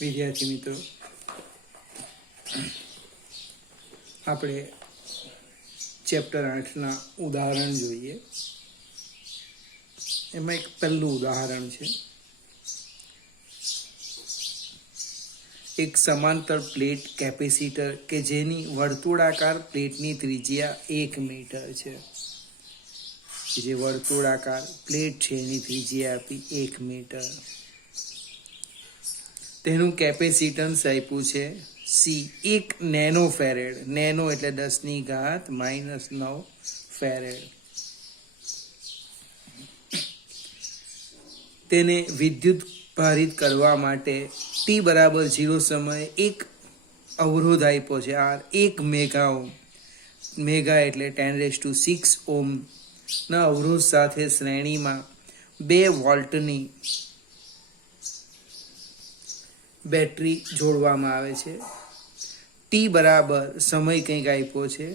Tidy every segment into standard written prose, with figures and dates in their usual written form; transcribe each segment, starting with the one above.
વિદ્યાર્થી મિત્રો, આપણે ચેપ્ટર 8ના ઉદાહરણ જોઈએ. એમાં એક પહેલું ઉદાહરણ છે. એક સમાંતર પ્લેટ કેપેસિટર કે જેની વર્તુળાકાર પ્લેટની ત્રિજ્યા 1 મીટર છે. જે વર્તુળાકાર પ્લેટ છે એની ત્રિજ્યા આપી 1 મીટર. તેનું કેપેસિટન્સ આપ્યું છે સી 1 નેનો ફેરેડ. નેનો એટલે 10⁻⁻9 ફેરેડ. તેને વિદ્યુત ભારિત કરવા માટે t બરાબર 0 સમયે એક અવરોધ આપ્યો છે આર 1 મેગા ઓહ્મ. મેગા એટલે 10⁶ ઓહ્મ ના અવરોધ સાથે શ્રેણીમાં 2 વોલ્ટની બેટરી જોડવામાં આવે છે. ટી બરાબર સમય કંઈક આપ્યો છે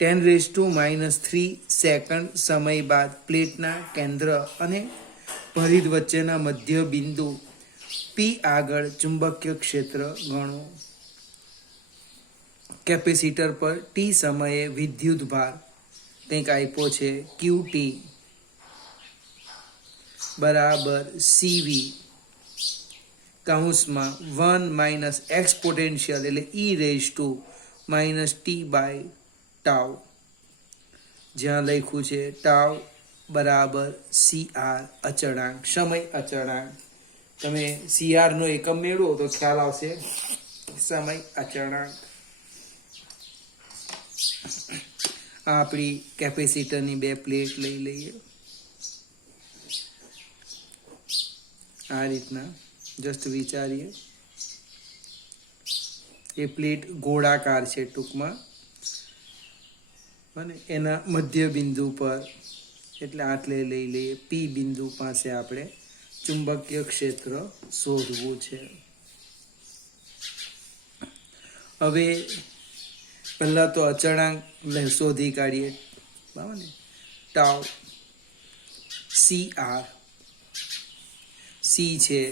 10⁻³ સેકન્ડ સમય બાદ પ્લેટના કેન્દ્ર અને પરિઘ વચ્ચેના મધ્ય બિંદુ પી આગળ ચુંબકીય ક્ષેત્ર ગણો. કેપેસિટર પર ટી સમયે વિદ્યુત ભાર કંઈક આપ્યો છે QT બરાબર CV કૌંસમાં 1 - એક્સપોટેન્શિયલ એટલે e⁻t/τ, જ્યાં લખ્યું છે ટાઉ બરાબર CR અચળાંક, સમય અચળાંક. તમે CR નો એકમ મેળવો તો ખ્યાલ આવશે સમય અચળાંક. આપણી કેપેસિટરની 2 પ્લેટ લઈ લઈએ. આ રીતના જસ્ટ વિચારીએ. એ પ્લેટ ગોળાકાર છે ટૂંકમાં, અને એના મધ્ય બિંદુ પર એટલે આટલે લઈ લઈએ પી બિંદુ પાસે આપણે ચુંબકીય ક્ષેત્ર શોધવું છે. હવે પહેલા તો અચળાંક શોધી કાઢીએ. બરાબર ને? ટાઉ CR સી છે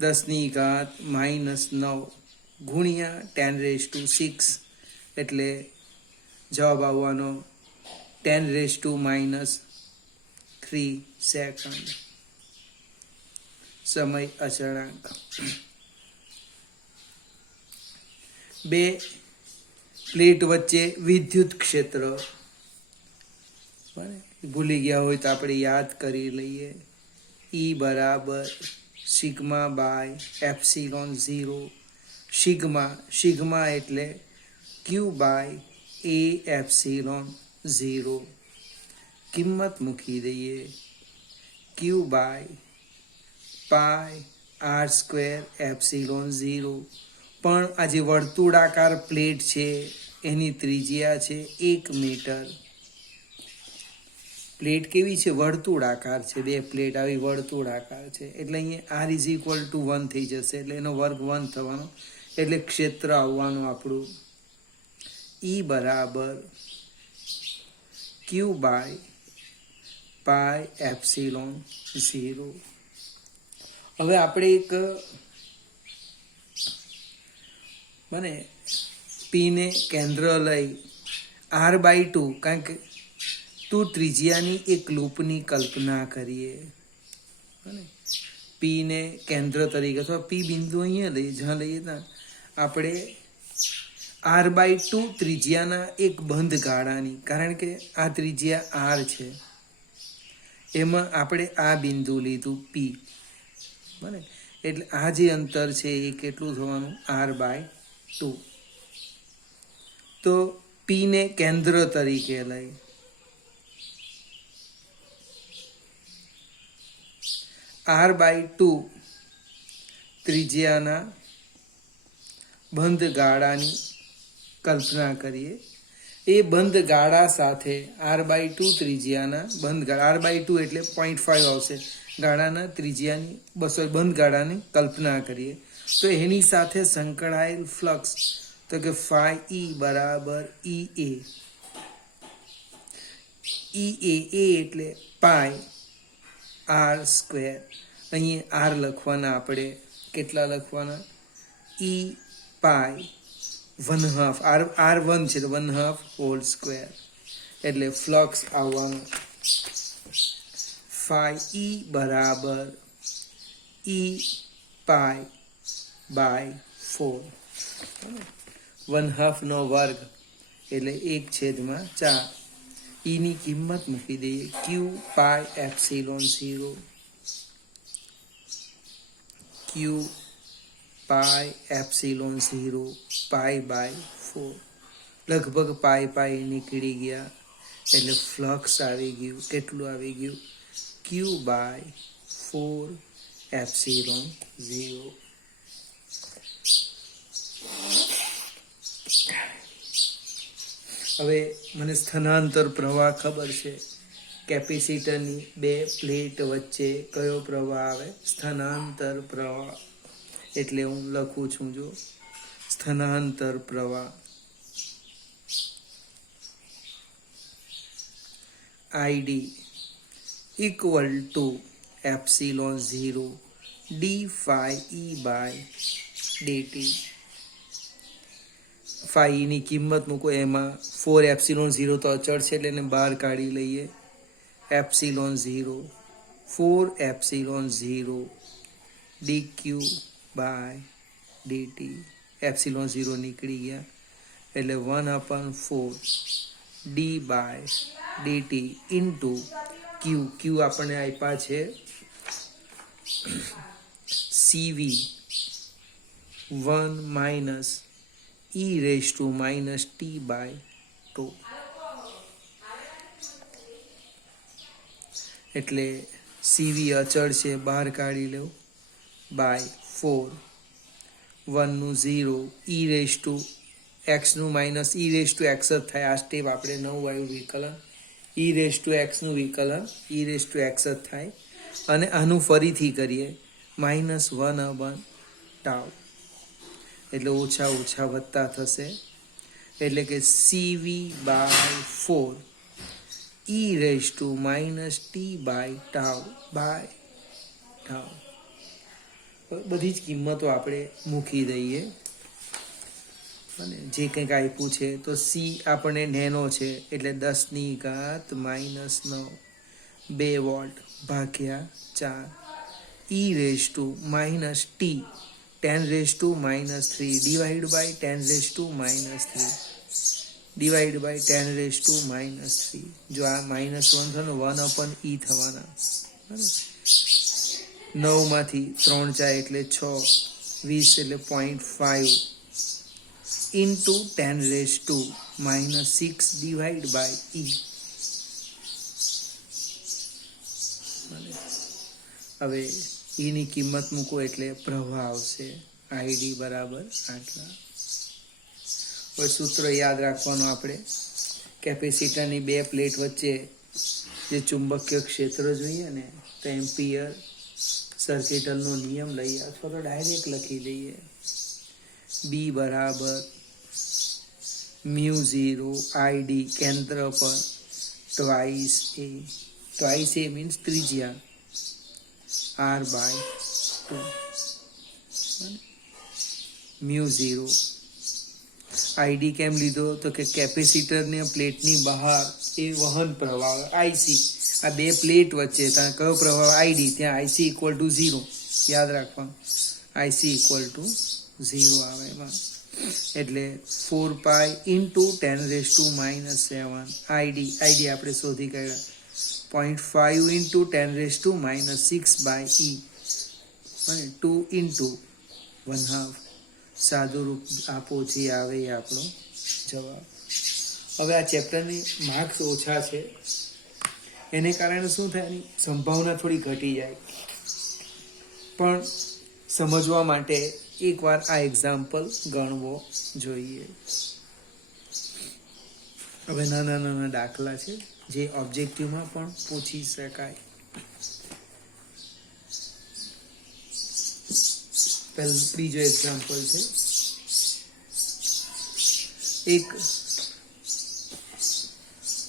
10⁻⁹ ગુણ્યા 10⁻⁶ એટલે જવાબ આવવાનો 10⁻³ સેકન્ડ. સમય અચળાંક. 2 પ્લેટ વચ્ચે વિદ્યુત ક્ષેત્ર ભૂલી ગયા હોય તો આપણે યાદ કરી લઈએ. E બરાબર σ/ε0. સિગ્મા એટલે Q/A⁴0. કિંમત મૂકી દઈએ Q/πr²ε0. પણ આ જે વર્તુળાકાર પ્લેટ છે એની ત્રિજ્યા છે 1 મીટર. પ્લેટ કેવી છે? વર્તુળાકાર છે. 2 પ્લેટ આવી વર્તુળાકાર છે એટલે અહીંયા R=1 થઈ જશે એટલે એનો વર્ગ 1 થવાનો, એટલે ક્ષેત્ર આવવાનું આપણું E બરાબર Q/πε0. હવે આપણે એક P ને કેન્દ્ર લઈ R/2, કારણ કે ત્રિજ્યાની એક લૂપની કલ્પના કરીએ. પી ને કેન્દ્ર તરીકે અથવા પી બિંદુ અહીંયા લઈએ, જ્યાં લઈએ ત્યાં આપણે R/2 ત્રિજ્યાના એક બંધ ગાળાની, કારણ કે આ ત્રિજ્યા R છે, એમાં આપણે આ બિંદુ લીધું P. બરાબર? એટલે આ જે અંતર છે એ કેટલું થવાનું? R/2. તો P ને કેન્દ્ર તરીકે લઈ R/2 ત્રિજ્યાના બંધ ગાળાની કલ્પના કરીએ. એ બંધ ગાળા સાથે R/2 ત્રિજ્યાના બંધ ગાળા, R/2 એટલે 0.5 આવશે, ગાળાના ત્રિજ્યાની બંધ ગાળાની કલ્પના કરીએ તો એની સાથે સંકળાયેલ ફ્લક્સ તો કે φE બરાબર EA. EA એટલે πr². અહીં આર લખવાના આપણે કેટલા લખવાના ઈ પાઈ 1/2 આર 1 છે તો 1/2 હોલ સ્ક્વેર એટલે ફ્લક્સ આવવાનું 5e બરાબર ઈ પાઈ બાય 4 1/2 નો વર્ગ એટલે 1/4 ઈની કિંમત મૂકી દઈએ Q pi epsilon 0 Q pi epsilon 0 pi by 4 લગભગ પાઈ નીકળી ગયા એટલે ફ્લક્સ આવી ગયું કેટલું આવી ગયું ક્યુ બાય 4 એપ્સિલોન 0 હવે મને સ્થાનાંતર પ્રવાહ ખબર છે કેપેસિટરની બે પ્લેટ વચ્ચે કયો પ્રવાહ આવે સ્થાનાંતર પ્રવાહ એટલે હું લખું છું જો સ્થાનાંતર પ્રવાહ ID equal to epsilon 0 d phi e by dt phi ની કિંમત મૂકો એમાં 4 એપ્સિલોન 0 તો અચળ છે એટલે એને બહાર કાઢી લઈએ epsilon 0 4 epsilon 0 dq by dt epsilon 0 નીકળી ગયા એટલે 1/4 d by dt into q આપણને આપ્યા છે cv 1 minus e raised to minus t by 2 એટલે cv અચળ છે બહાર કાઢી લો બાય 4 1 નું 0 e raised to x નું minus e raised to x જ થાય આ સ્ટેપ આપણે નવું આવ્યું વિકલન e raised to x નું વિકલન e raised to x જ થાય અને આનું ફરીથી કરીએ -1/τ એટલે ઓછા ઓછા વધતા થશે એટલે કે cv by 4 e raised to minus t by tau by tau બધી જ કિંમતો આપણે મૂકી દઈએ અને જે કંઈક આપ્યું છે તો સી આપણને નેનો છે એટલે 10⁻⁻⁹ 2 વોલ્ટ ભાગ્યા 4 e raised to minus t 10⁻³ divided by 10⁻³ divided by 10⁻³ જો આ -1 થયો 1/e થવાના 9 માંથી 3 જાય એટલે 6 20 એટલે 0.5 into 10⁻⁻6 divided by e હવે e ની કિંમત મૂકો એટલે પ્રવાહ આવશે id બરાબર આટલા હવે સૂત્ર યાદ રાખવાનું આપણે કેપેસિટરની બે પ્લેટ વચ્ચે જે ચુંબકીય ક્ષેત્ર જોઈએ ને તો એમ્પિયર સર્કિટલનો નિયમ લઈએ અથવા તો ડાયરેક્ટ લખી દઈએ b બરાબર μ0 id કેન્દ્ર પર ટ્વાઇસ એ મીન્સ ત્રિજ્યા r by 2 μ0 id કેમ લીધો તો કે કેપેસિટરને પ્લેટની બહાર એ વહન પ્રવાહ ic આ બે પ્લેટ વચ્ચે ત્યાં કયો પ્રવાહ id ત્યાં ic = 0 યાદ રાખવાનું ic = 0 આવે એમાં એટલે 4 પાઈ into 10⁻⁻7 id આપણે શોધી કાઢ્યા 0.5 into 10⁻⁻6 by e 2 into 1/2 સાદું રૂપ આપો જે આવે એ આપણો જવાબ હવે આ ચેપ્ટરની માર્ક્સ ઓછા છે એને કારણે શું થાય એની સંભાવના થોડી ઘટી જાય પણ સમજવા માટે એકવાર આ એક્ઝામ્પલ ગણવો જોઈએ હવે નાના નાના દાખલા છે જે ઓબ્જેક્ટિવમાં પણ પૂછી શકાય ત્રીજો એક્ઝામ્પલ છે એક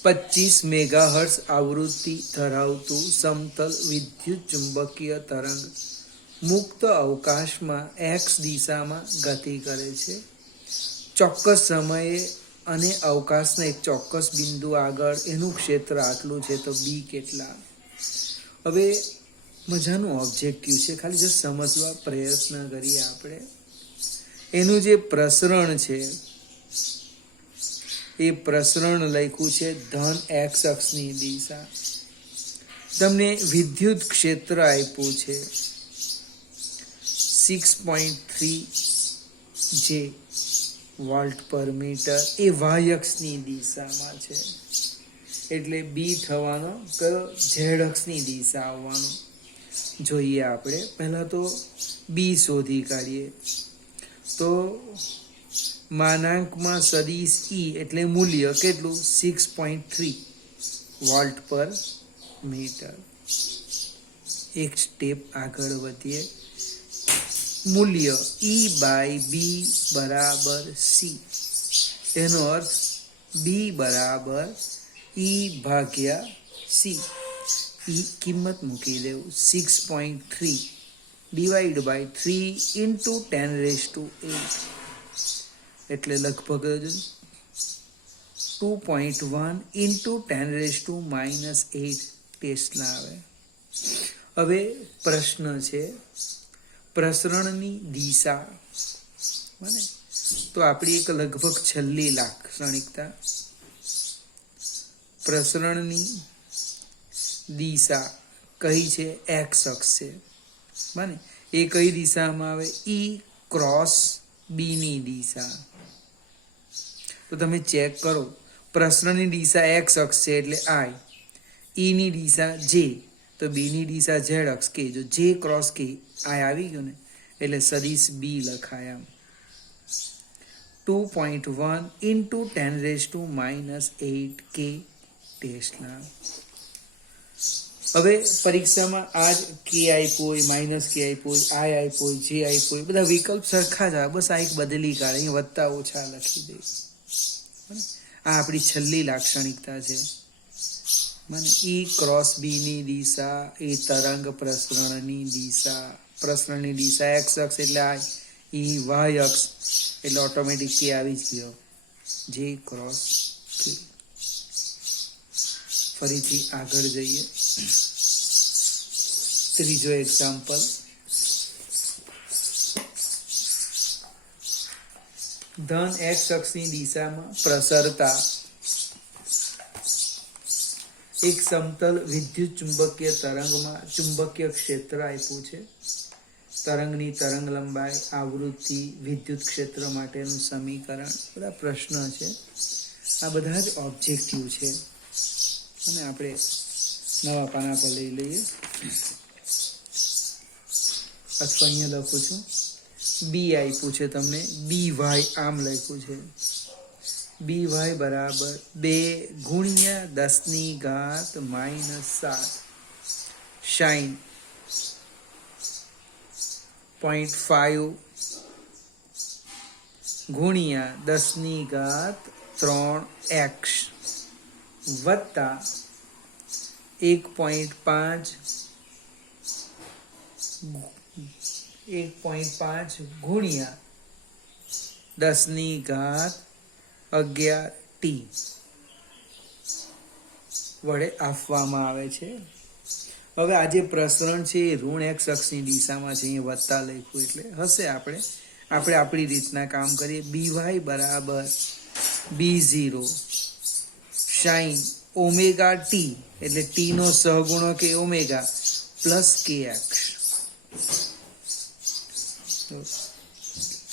25 મેગાહર્ટ્ઝ આવૃત્તિ ધરાવતું સમતલ વિદ્યુત ચુંબકીય તરંગ મુક્ત અવકાશમાં એક્સ દિશામાં ગતિ કરે છે. ચોક્કસ સમયે અને અવકાશના એક ચોક્કસ બિંદુ આગળ એનું ક્ષેત્ર આટલું છે, તો બી કેટલા? હવે મજાનું ઓબ્જેક્ટિવ છે, ખાલી જો સમજવા પ્રયત્ન કરીએ આપણે. એનું જે પ્રસરણ છે એ પ્રસરણ લખ્યું છે ધન એક્સ અક્ષની દિશા. તમને વિદ્યુત ક્ષેત્ર આપ્યું છે 6.3 જે વોલ્ટ પર મીટર, એ વાય અક્ષની દિશામાં છે. એટલે બી થવાનો કયો? ઝેડ અક્ષની દિશા આવવાનું. જોઈએ આપણે પહેલાં તો બી શોધી કાઢીએ. તો માનાંકમાં સદિશ ઈ એટલે મૂલ્ય કેટલું? 6.3 વોલ્ટ પર મીટર. એક સ્ટેપ આગળ વધીએ. મૂલ્ય ઈ બાય બી બરાબર સી. એનો અર્થ બી બરાબર ઈ ભાગ્યા સી. ઈ કિંમત મૂકી દેવું 6.3 ડિવાઈડ બાય 3 ઇન્ટુ 10⁸. એટલે લગભગ 2.1 ઇન્ટુ 10⁻⁻8 ટેસ્લા આવે. હવે પ્રશ્ન છે પ્રસરણની દિશા, બને તો આપણી એક લગભગ છેલ્લી લાક્ષણિકતા, પ્રસરણની દિશા કઈ છે? એક્સ અક્ષ છે, બને એ કઈ દિશામાં આવે? ઈ ક્રોસ બી ની દિશા. તો તમે ચેક કરો, પ્રસરણની દિશા એક્સ અક્ષ છે એટલે આઈ, ઈ ની દિશા જે, તો બી ની દિશા ઝેડ અક્ષ કે. જો જે ક્રોસ કે આઈ આવી ગયું ને એટલે સદિશ બી લખાય આમ 2.1 ઇન્ટુ 10⁻⁸ કે ટેસ્લા. હવે પરીક્ષામાં આ જ કે આપ્યો હોય, માઇનસ કે આપ્યો હોય, આઈ આપ્યો હોય, જે આપ્યો હોય, બધા વિકલ્પ સરખા જ આવે, બસ આ એક બદલી કાઢે, અહીંયા વત્તા ઓછા લખી દે. આ આપણી છેલ્લી લાક્ષણિકતા છે. મને ઈ ક્રોસ બી ની દિશા એ તરંગ પ્રસરણની દિશા. પ્રસરણની દિશા એક્સ અક્ષ એટલે આ, ઈ વાય અક્ષ એટલે ઓટોમેટિક કે આવી જ ગયો, જે ક્રોસ કે. ફરીથી આગળ જઈએ. ત્રીજો એક્ઝામ્પલ. ધન એક્સ અક્ષની દિશામાં પ્રસરતા એક સમતલ વિદ્યુત ચુંબકીય તરંગમાં ચુંબકીય ક્ષેત્ર આપ્યું છે. તરંગની તરંગ લંબાઈ, આવૃત્તિ, વિદ્યુત ક્ષેત્ર માટેનું સમીકરણ, બધા પ્રશ્ન છે. આ બધા જ ઓબ્જેક્ટિવ છે અને આપણે નવા પાના પર લઈ લઈએ, અથવા અહીંયા લખું છું બી આપ્યું છે તમને, બી વાય આમ લખ્યું છે. બી વાય બરાબર 2 × 10⁻⁻7 શાઇન 0.5 × 10⁻³ વત્તા 1.5 × 10⁻11t વડે આપવામાં આવે છે. હવે આ જે પ્રસરણ છે એ ઋણ એક્સ અક્ષની દિશામાં છે, અહીંયા વત્તા લખ્યું એટલે હશે. આપણે આપણી રીતના કામ કરીએ. બી વાય બરાબર B0 સાઇન ઓમેગા ટી એટલે ટી નો સહગુણક એ ઓમેગા પ્લસ કે એક્સ.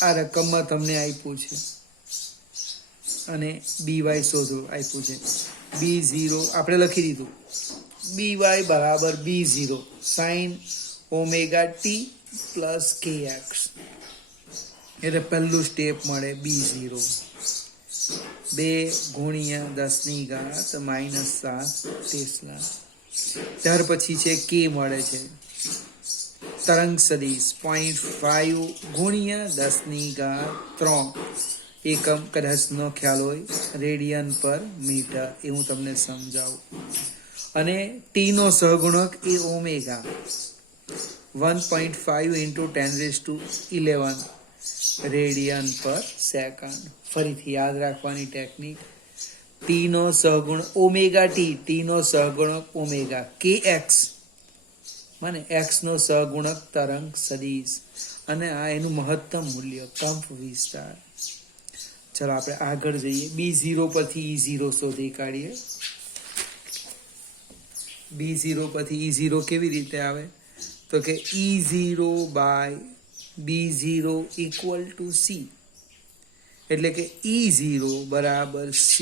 આ રકમમાં તમને આપ્યું છે અને બી વાય શોધો આપ્યું છે. B0 આપણે લખી દીધું, બી વાય બરાબર B0 sine omega T plus કે એક્સ. એટલે પહેલું સ્ટેપ મળે B0 2 × 10⁻⁻7 ટેસ્લા. ત્યાર પછી છે કે મળે છે તરંગ સદિશ 0.5 × 10⁻³ એકમ કદાચ ન ખ્યાલ હોય, રેડિયન પર મીટર, એ હું તમને સમજાવું. અને ટીનો સહગુણક એ ઓમેગા, 1.5 ઇન્ટુ 10⁻11 રેડિયન પર સેકન્ડ. ફરીથી યાદ રાખવાની ટેકનિક. ટીનો સહગુણ ઓમેગા ટીનો સહગુણક ઓમેગા, કે એક્સ મને એક્સ નો સહગુણક તરંગ સદિશ, અને આ એનું મહત્તમ મૂલ્ય, કંપ વિસ્તાર. ચલો આપણે આગળ જઈએ. B0 પરથી E0 શોધી કાઢીએ. B0 પરથી E0 કેવી રીતે આવે? તો કે E0 by B0 equal to C, એટલે કે E0 બરાબર C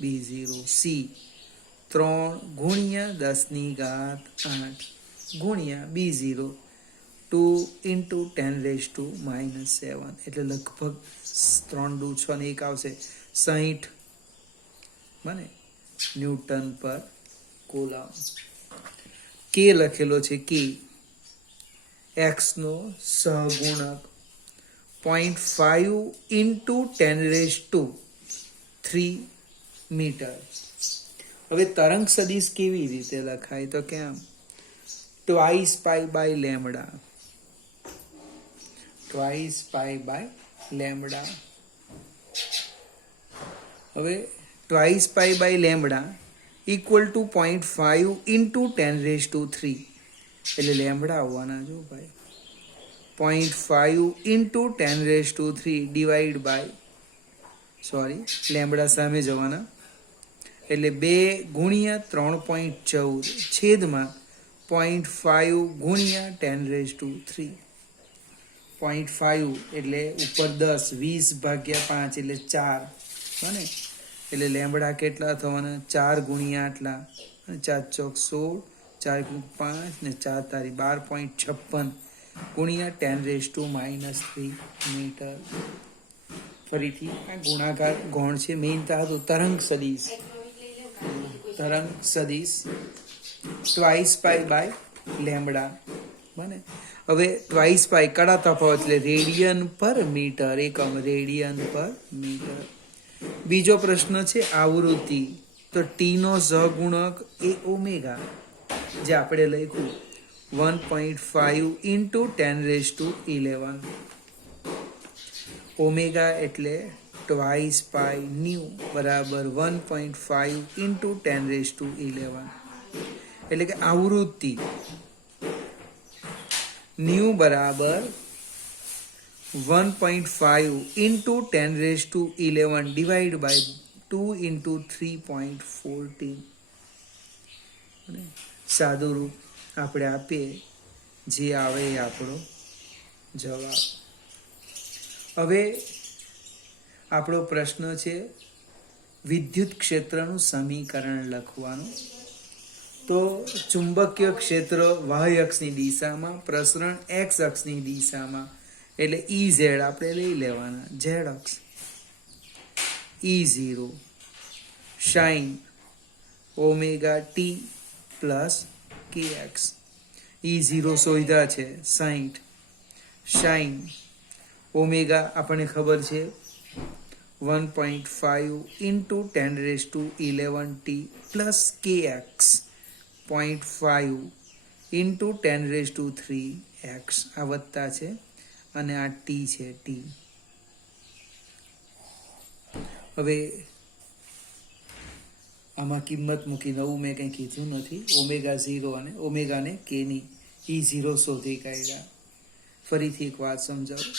B0. C 3 ગુણ્યા 10⁸ ગુણ્યા B0 2 ઇન્ટુ 10⁻⁻7, એટલે લગભગ 3 દુ 6 ને 1 આવશે 60 મને ન્યૂટન પર કુલમ. કે લખેલો છે કે એક્સ નો સહગુણક 0.5 ઇન્ટુ 10⁻³ મીટર. હવે તરંગ સદિશ કેવી રીતે લખાય? તો કેમ? Twice pi by lambda, twice pi by lambda. હવે twice pi by lambda equal to 0.5 into 10⁻³ એટલે લેમ્બડા આવવાના જો ભાઈ. 0.5 into 10⁻³ divide by, sorry lambda સામે જવાના, એટલે 2 ગુણ્યા 3.14 છેદમાં 0.5 ગુણ્યા 10⁻³ 0.5 એટલે ઉપર 10, 20 ભાગ્યા 5 એટલે 4 બને. એટલે લેમ્બડા કેટલા થવાના? 4 ગુણ્યા આટલા, 4 ચોક 16, 4 5 ને 4 તારી 12.56 ગુણ્યા 10⁻³ મીટર. ફરીથી આ ગુણાકાર ગૌણ છે. મેઇન તો તરંગ સદિશ, તરંગ સદિશ ટ્વાઇસ પાઈ બાય લેમ્બડા બને. હવે ટ્વાઇસ પાઈ કડા તફાવત એટલે રેડિયન પર મીટર, એકમ રેડિયન પર મીટર. બીજો પ્રશ્ન છે આવૃત્તિ. તો ટી નો સહગુણક એ ઓમેગા, જે આપણે લખ્યું 1.5 ઇન્ટુ 10⁻11. ઓમેગા એટલે ટ્વાઇસ પાઈ ન્યુ બરાબર 1.5 ઇન્ટુ 10⁻11, એટલે કે આવૃત્તિ ન્યુ બરાબર 1.5 ઇન્ટુ 10⁻11 ડિવાઈડ બાય 2 ઇન્ટુ 3.14. સાદું રૂપ આપણે આપીએ, જે આવે એ આપણો જવાબ. હવે આપણો પ્રશ્ન છે વિદ્યુત ક્ષેત્રનું સમીકરણ લખવાનું. તો ચુંબકીય ક્ષેત્ર વાહ્ય અક્ષની દિશામાં, પ્રસરણ એક્સ અક્ષની દિશામાં, એટલે EZ આપણે લઈ લેવાના, Z અક્ષ. E0 sin omega T plus kx. E0 શોધ્યા છે 60, sin ઓમેગા આપણને ખબર છે 1.5 into 10⁻11t plus kx 0.5 into 10⁻³ આ વત્તા છે, અને આ ટી છે ટી. હવે આમાં કિંમત મૂકી, નવું મેં કંઈ કીધું નથી. ઓમેગા 0 અને ઓમેગાને કેની E0 શોધી કાઢ્યા. ફરીથી એક વાત સમજાવું.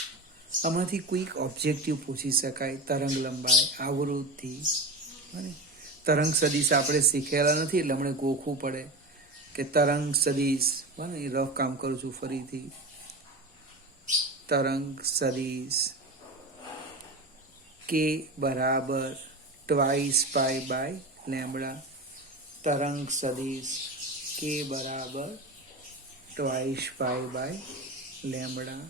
આમાંથી કોઈક ઓબ્જેક્ટિવ પૂછી શકાય. તરંગ લંબાઈ, આવૃત્તિ, તરંગ સદિશ આપણે શીખેલા નથી, એટલે હમણાં ગોખવું પડે કે તરંગ સદિશ. બને રફ કામ કરું છું. ફરીથી તરંગ સદિશ કે બરાબર ટ્વાઇસ પાઈ બાય લેમ્બડા. તરંગ સદિશ કે બરાબર twice pi by lambda.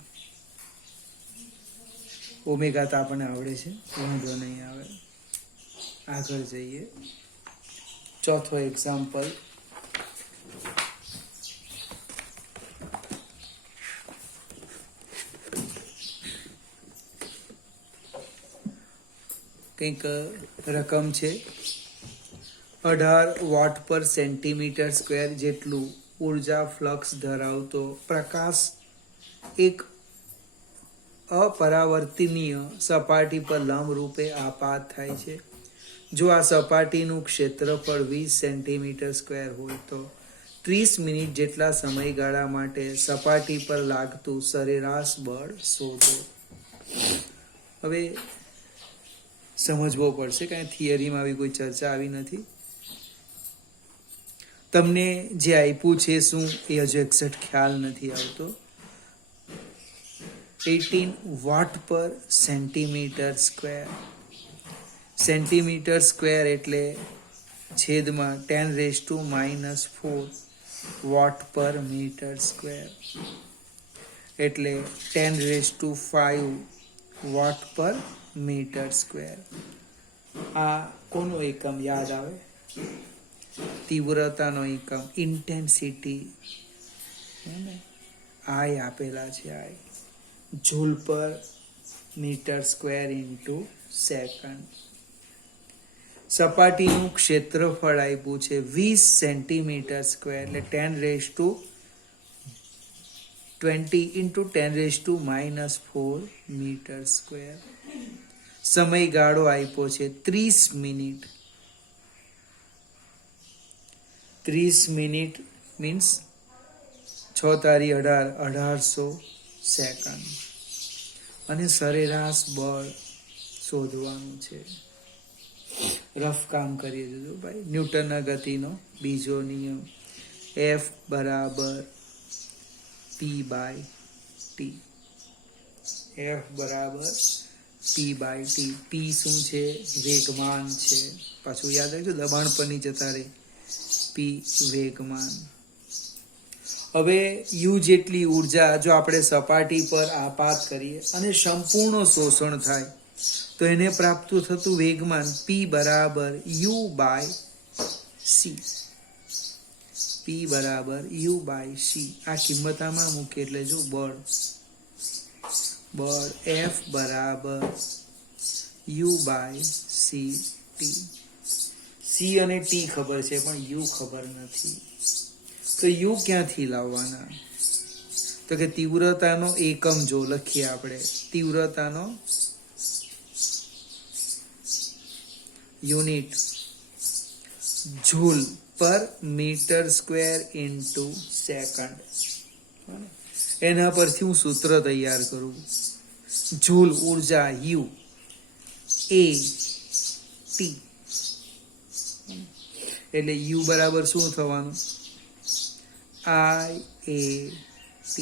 Omega તો આપણને આવડે છે, વાંધો નહીં આવે. આગળ જઈએ. ચોથો એક્ઝામ્પલ. કંઈક રકમ છે 18 વોટ પર સેન્ટીમીટર સ્ક્વેર જેટલું ઉર્જા ફ્લક્સ ધરાવતો પ્રકાશ એક અપરાવર્તનીય સપાટી પર લંબરૂપે આપાત થાય છે. જો આ સપાટીનું ક્ષેત્રફળ 20 સેન્ટીમીટર સ્ક્વેર હોય તો 30 મિનિટ જેટલા સમયગાળા માટે સપાટી પર લાગતું સરેરાશ બળ શોધો. હવે સમજવો પડશે, કારણ થિયરીમાં આવી કોઈ ચર્ચા આવી નથી. તમને જે આપ્યું છે શું એ હજુ એક્ઝેક્ટ ખ્યાલ નથી આવતો. 18 વોટ પર સેન્ટીમીટર સ્ક્વેર. સેન્ટીમીટર સ્ક્વેર એટલે છેદમાં 10⁻⁻⁴ વોટ પર મીટર સ્ક્વેર એટલે 10⁵ વોટ પર મીટર સ્ક્વેર. આ કોનો એકમ યાદ આવે? તીવ્રતાનો એકમ, ઇન્ટેન્સિટી. આઈ આપેલા છે, આઈ જૂલ પર મીટર સ્ક્વેર ઇન્ટુ સેકન્ડ. સપાટીનું ક્ષેત્રફળ આપ્યું છે 20 સેન્ટીમીટર સ્ક્વેર એટલે 10⁻20 ઇન્ટુ 10⁻⁻⁴ મીટર સ્ક્વેર. સમયગાળો આપ્યો છે 30 મિનિટ. 30 minute means 6×18 second. અને સરેરાશ બળ શોધવાનું છે. રફ કામ કરી દીધું ભાઈ. ન્યૂટનના ગતિનો બીજો નિયમ, F બરાબર P/T. F બરાબર P/T. P શું છે? વેગમાન છે. પાછું યાદ રાખજો, દબાણ પર ની જતા રહે. P વેગમાન. હવે U જેટલી ઉર્જા જો આપણે સપાટી પર આપાત કરીએ અને સંપૂર્ણ શોષણ થાય તો એને પ્રાપ્ત થતું વેગમાન P બરાબર U/c. P બરાબર U/c. આ કિંમત આમાં મૂકીએ એટલે જો બળ F બરાબર U/c/T. C અને T ખબર છે પણ U ખબર નથી. તો U ક્યાંથી લાવવાના? તો કે તીવ્રતાનો એકમ જો લખીએ આપણે, તીવ્રતાનો યુનિટ જૂલ પર મીટર સ્ક્વેર ઇન્ટુ સેકન્ડ. એના પરથી હું સૂત્ર તૈયાર કરું. જૂલ ઉર્જા U A T એટલે U બરાબર શું થવાનું? I/A/T.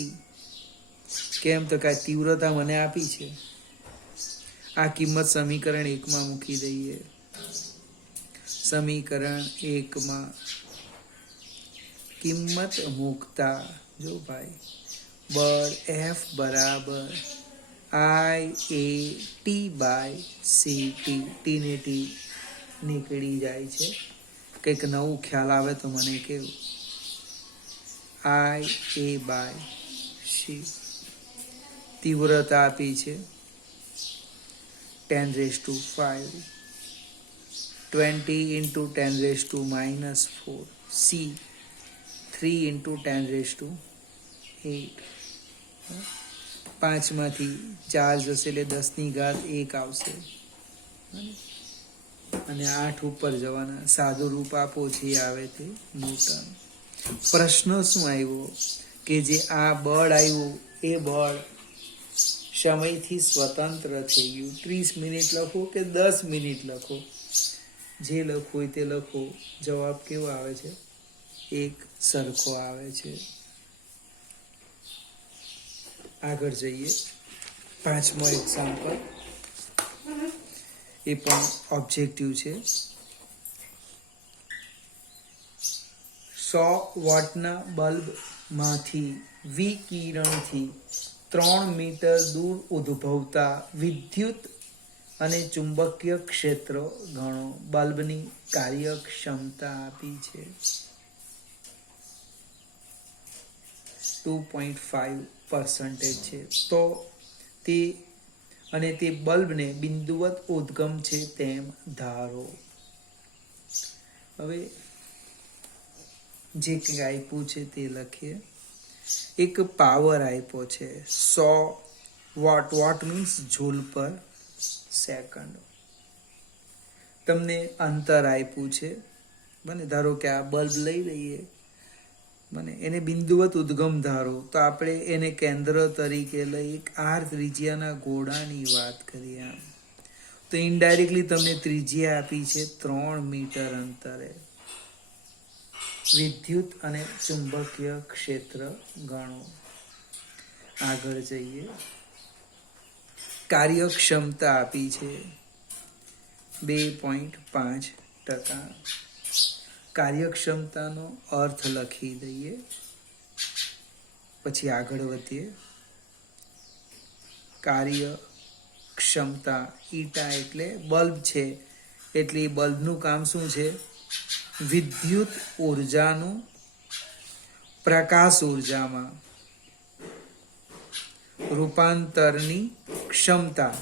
કેમ તો કે તીવ્રતા મને આપી છે. આ કિંમત સમીકરણ 1 માં મૂકી દઈએ. સમીકરણ 1 માં કિંમત મૂકતા જો ભાઈ બળ F બરાબર I/A/T/c/T. T ને T નીકળી જાય છે. કંઈક નવું ખ્યાલ આવે તો મને કેવું. I/A/c. તીવ્રતા આપી છે 10⁵. 20 ઇન્ટુ 10⁻⁻⁴. C 3 into 10⁸. 5 માંથી 4 જશે એટલે 10⁻1 આવશે. અને 8 ઉપર જવાના. સાદું રૂપ આપો જે આવે તે ન્યૂટન. પ્રશ્ન શું આવ્યો કે જે આ બળ આવ્યું એ બળ સમયથી સ્વતંત્ર થઈ ગયું. 30 મિનિટ લખો કે 10 મિનિટ લખો, જે લખવું હોય તે લખો, જવાબ કેવો આવે છે? એક સરખો આવે છે. આગળ જઈએ. 5મો એક્ઝામ્પલ, એ પણ ઓબ્જેક્ટિવ છે. 100 વોટના બલ્બમાંથી વિકિરણથી 3 મીટર દૂર ઉદ્ભવતા વિદ્યુત અને ચુંબકીય ક્ષેત્ર ગણો. બલ્બની કાર્યક્ષમતા આપી છે 2.5% છે. તો તે અને તે બલ્બને બિંદુવત ઉદ્ગમ છે તેમ ધારો. હવે જે કંઈ આપ્યું છે તે લખીએ. એક પાવર આપ્યો છે 100 વોટ. વોટ મીન્સ જૂલ પર સેકન્ડ. તમને અંતર આપ્યું છે, મને ધારો કે આ બલ્બ લઈ લઈએ, મને એને બિંદુવત ઉદ્ગમ ધારો, તો આપણે એને કેન્દ્ર તરીકે લઈ એક આર ત્રિજ્યાના ગોળાની વાત કરીએ. આમ તો ઇનડાયરેક્ટલી તમને ત્રિજ્યા આપી છે 3 મીટર અંતરે. વિદ્યુત અને ચુંબકીય ક્ષેત્ર ગણો. આગળ જઈએ. કાર્યક્ષમતા આપી છે 2.5%. કાર્યક્ષમતાનો અર્થ લખી દઈએ, પછી આગળ વધીએ. કાર્યક્ષમતા ઈટા એટલે બલ્બ છે, એટલે બલ્બનું કામ શું છે? વિદ્યુત ઉર્જાનું પ્રકાશ ઉર્જામાં રૂપાંતરની ક્ષમતા.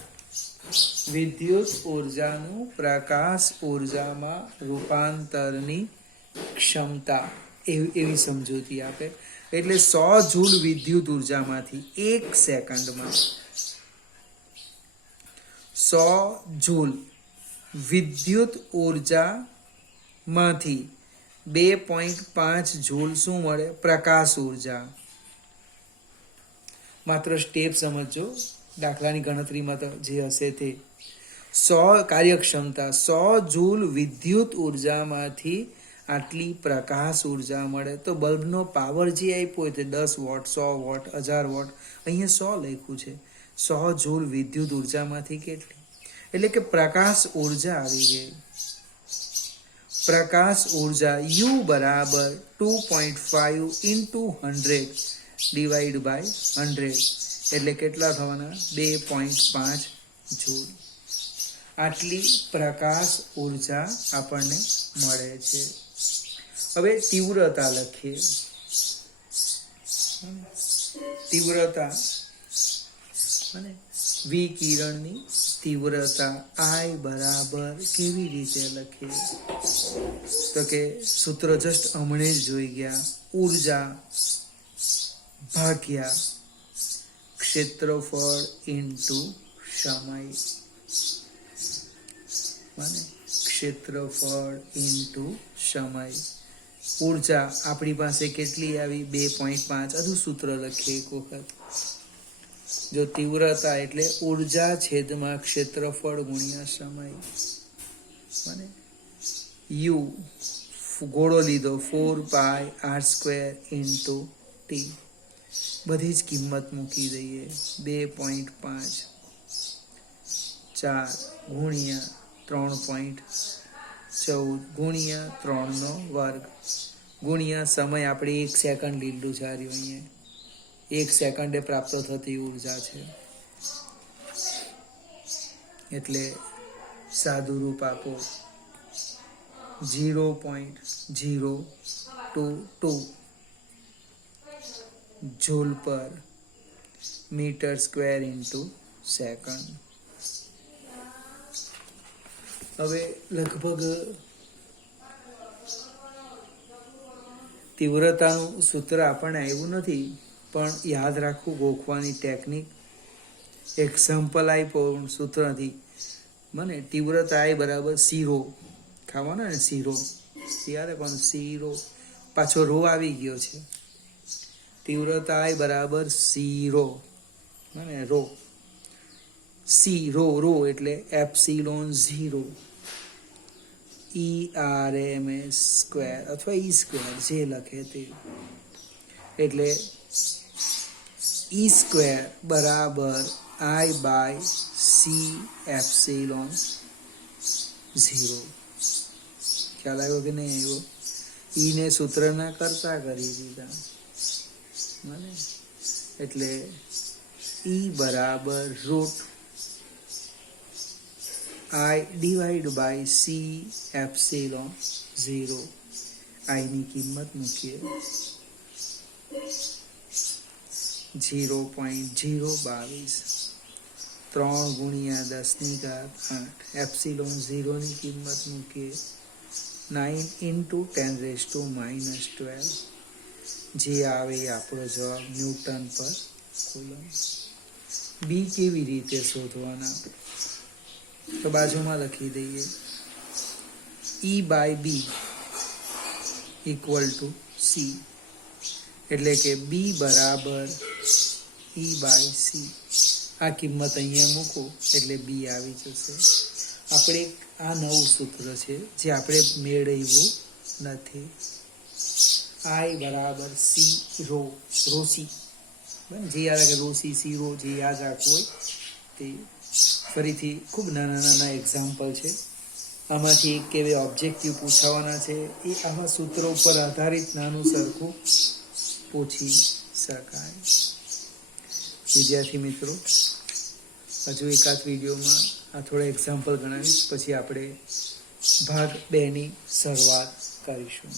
વિદ્યુત ઉર્જાનું પ્રકાશ ઉર્જામાં રૂપાંતરની ક્ષમતા, એવી સમજૂતી આપે. એટલે 100 જૂલ વિદ્યુત ઉર્જામાંથી 1 સેકન્ડમાં 100 જૂલ વિદ્યુત ઉર્જામાંથી 2.5 જૂલ શું મળે? પ્રકાશ ઉર્જા. માત્ર સ્ટેપ સમજો, દાખલાની ગણતરીમાં તો જે હશે તે. 100 કાર્યક્ષમતા, 100 જૂલ વિદ્યુત ઉર્જામાંથી આટલી પ્રકાશ ઉર્જા મળે. તો બલ્બનો પાવર જે આપ્યો હોય તે 10 વોટ, 100 વોટ, 1000 વોટ, અહીંયા 100 લખ્યું છે. 100 જૂલ વિદ્યુત ઉર્જામાંથી કેટલી? એટલે કે પ્રકાશ ઉર્જા આવી ગઈ. પ્રકાશ ઉર્જા U બરાબર 2.5 into 100 ડિવાઈડ બાય 100 એટલે કેટલા થવાના? 2.5 જૂલ. આટલી પ્રકાશ ઉર્જા આપણને મળે છે. હવે તીવ્રતા લખીએ. તીવ્રતા અને વિકિરણની તીવ્રતા I બરાબર કેવી રીતે લખીએ? તો કે સૂત્ર જસ્ટ હમણે જ જોઈ ગયા. ઉર્જા ભાગ્યા ક્ષેત્રફળ ઇન્ટુ સમય. ક્ષેત્રફળ ઇન્ટુ સમય. ઉર્જા આપણી પાસે કેટલી આવી? 2.5. હજુ સૂત્ર લખીએ એક વખત. જો તીવ્રતા એટલે ઉર્જા છેદમાં ક્ષેત્રફળ ગુણ્યા સમય. મને U ગોળો લીધો 4πr² ઇન્ટુ t. બધી જ કિંમત મૂકી દઈએ. 2.5 4 ગુણ્યા 3.14 ગુણ્યા 3 નો વર્ગ ગુણ્યા સમય. આપણે 1 સેકન્ડ લીધું છે. અહીંયા 1 સેકન્ડે પ્રાપ્ત થતી ઉર્જા છે. એટલે સાદું રૂપ આપો 0.022 જૂલ પર મીટર સ્ક્વેર ઇન્ટુ સેકન્ડ. હવે લગભગ તીવ્રતાનું સૂત્ર આપણને આવ્યું નથી, પણ યાદ રાખવું ગોખવાની ટેકનિક. એક્ઝામ્પલ આપ્યો સૂત્ર નથી. મને તીવ્રતા I બરાબર શીરો ખાવાના ને, શીરો યાદ પણ શીરો પાછો રો આવી ગયો છે. તીવ્રતા I બરાબર શીરો મને રો. સી રો રો એટલે એપ્સિલોન 0 ERMS સ્ક્વેર અથવા E સ્ક્વેર જે લખે તે. એટલે E સ્ક્વેર બરાબર I બાય સી એપ્સિલોન 0. ખ્યાલ આવ્યો કે નહીં આવ્યો? E ને સૂત્રના કરતા કરી દીધા મને. એટલે E બરાબર root I divide by C epsilon 0. I ની કિંમત મૂકીએ 0.022. 3 ગુણ્યા 10 ની ઘાત 8 એપ્સિલોન 0 ની કિંમત મૂકીએ 9 × 10⁻⁻12 જે આવે એ આપણો જવાબ ન્યૂટન પર કુલમ. બી કેવી રીતે શોધવાના તો બાજુમાં લખી દઈએ E/B = C, એટલે કે B બરાબર E/C. આ કિંમત અહીંયા મૂકો એટલે બી આવી જશે. આપણે આ નવું સૂત્ર છે જે આપણે મેળવ્યું નથી. I બરાબર સી રો સી, જે યાદ રાખે રો સી રો, જે યાદ રાખવું હોય તે. ફરીથી ખૂબ નાના એક્ઝામ્પલ છે. આમાંથી એક કેવી ઓબ્જેક્ટિવ પૂછાવાના છે એ આવા સૂત્રો ઉપર આધારિત નાનું સરખું પૂછી શકાય. વિદ્યાર્થી મિત્રો, હજુ એકાદ વિડીયોમાં આ થોડા એક્ઝામ્પલ ગણાવીશ, પછી આપણે ભાગ 2 ની શરૂઆત કરીશું.